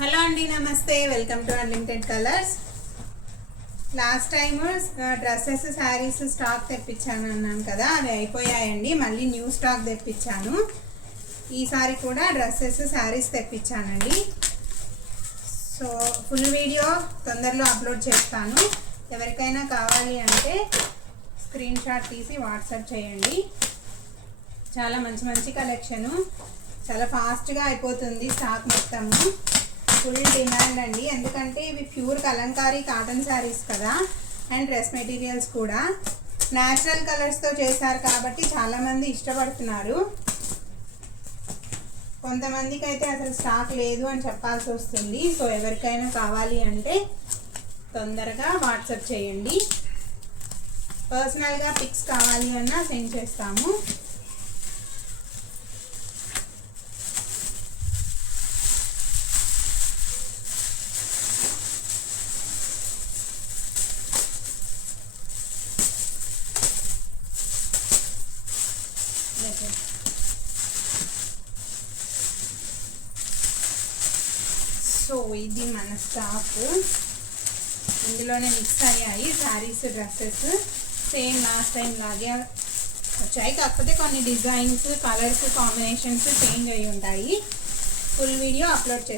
Hello అండి, నమస్తే. Welcome to unlimited colours. Last time dresses saris stock తెప్పించాను అన్నాను కదా, అది అయిపోయాయండి. మళ్ళీ న్యూ స్టాక్ తెప్పించాను. ఈసారి కూడా డ్రెస్సెస్ శారీస్ తెప్పించానండి. సో ఫుల్ వీడియో తొందరలో అప్లోడ్ చేస్తాను. ఎవరికైనా కావాలి అంటే స్క్రీన్ షాట్ తీసి వాట్సాప్ చేయండి. చాలా మంచి మంచి కలెక్షను, చాలా ఫాస్ట్గా అయిపోతుంది స్టాక్ మొత్తము. ఫుల్ డిమాండ్ అండి, ఎందుకంటే ఇవి ప్యూర్ కలంకారీ కాటన్ శారీస్ కదా, అండ్ డ్రెస్ మెటీరియల్స్ కూడా న్యాచురల్ కలర్స్తో చేశారు కాబట్టి చాలామంది ఇష్టపడుతున్నారు. కొంతమందికి అయితే అసలు స్టాక్ లేదు అని చెప్పాల్సి వస్తుంది. సో ఎవరికైనా కావాలి అంటే తొందరగా వాట్సాప్ చేయండి. పర్సనల్గా పిక్స్ కావాలి అన్నా సెండ్ చేస్తాము. సో ఇది మన స్టాక్. ఇందులోనే మిక్స్ అయ్యాయి saris, dresses. Same last time లాగే వచ్చాయి, కాకపోతే కొన్ని డిజైన్స్, కలర్స్, కాంబినేషన్స్ చేంజ్ అయ్యి ఉంటాయి. ఫుల్ వీడియో అప్లోడ్ చేస్తాను.